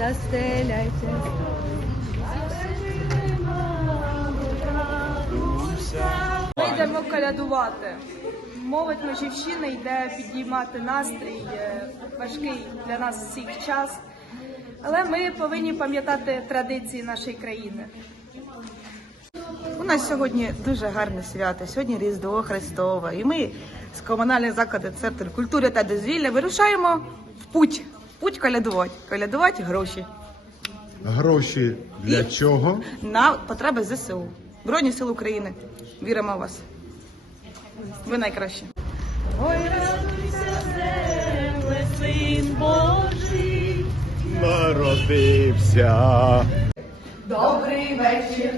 застеляйте. Ми йдемо колядувати. Молодь Межівщини йде підіймати настрій, е, важкий для нас всіх час. Але ми повинні пам'ятати традиції нашої країни. У нас сьогодні дуже гарне свято. Сьогодні Різдво Христове. І ми з комунального закладу Центр культури та дозвілля вирушаємо в путь. Путь колядувати. Колядувати гроші Гроші для чого? на потреби ЗСУ. Збройні сили України. Віримо в вас. Ви найкращі. Ой, радуйся, земле, син Божий. Народився. Добрий вечір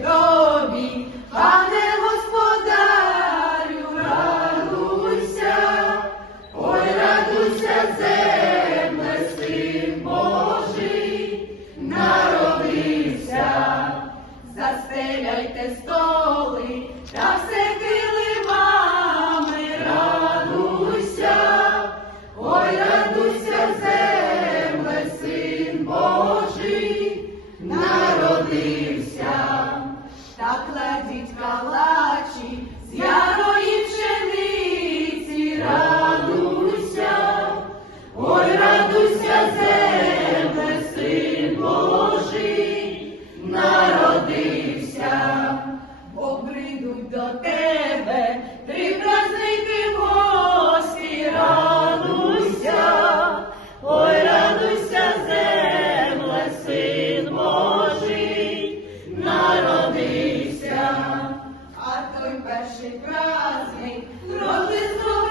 перший праздник, Рождество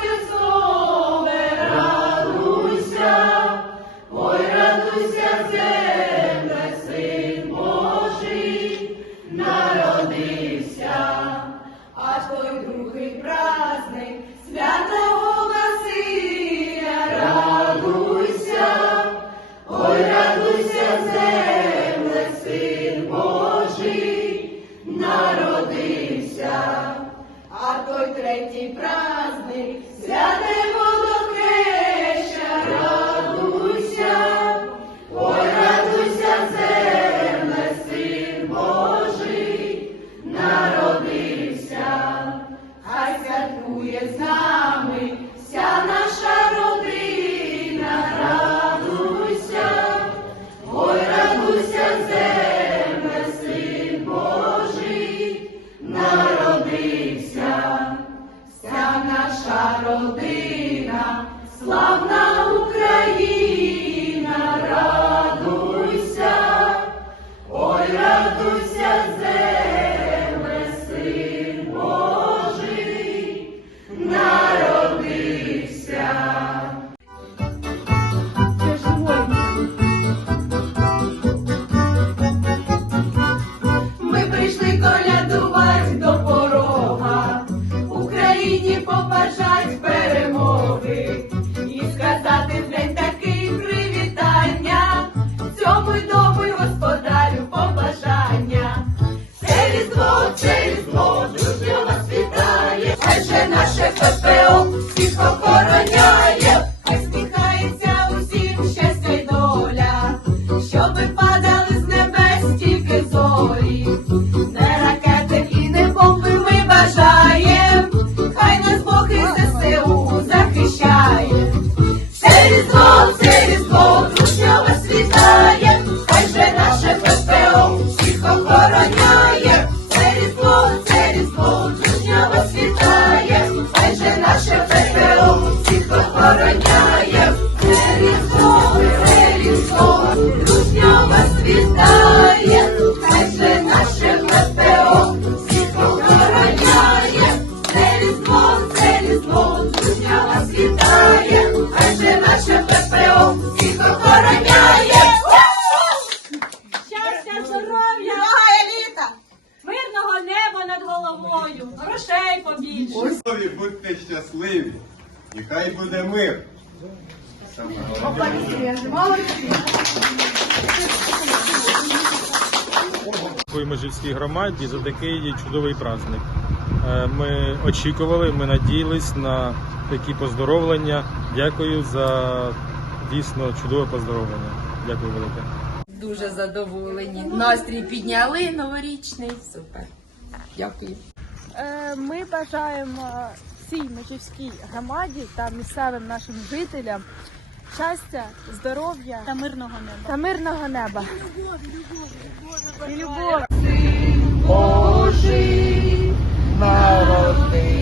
радуйся, ой, радуйся, земле, третій праздник, побільше. Будьте щасливі, і хай буде мир. Дякую Межівській громаді за такий чудовий праздник. Е, Ми очікували, ми надіялись на такі поздоровлення. Дякую за дійсно чудове поздоровлення. Дякую велике. дуже задоволені. Настрій підняли новорічний. Супер. Дякую. Е, ми бажаємо всій мечівській громаді та місцевим нашим жителям щастя, здоров'я та мирного неба. Та мирного неба. І любові, любові, любові. Любові. Божий народився.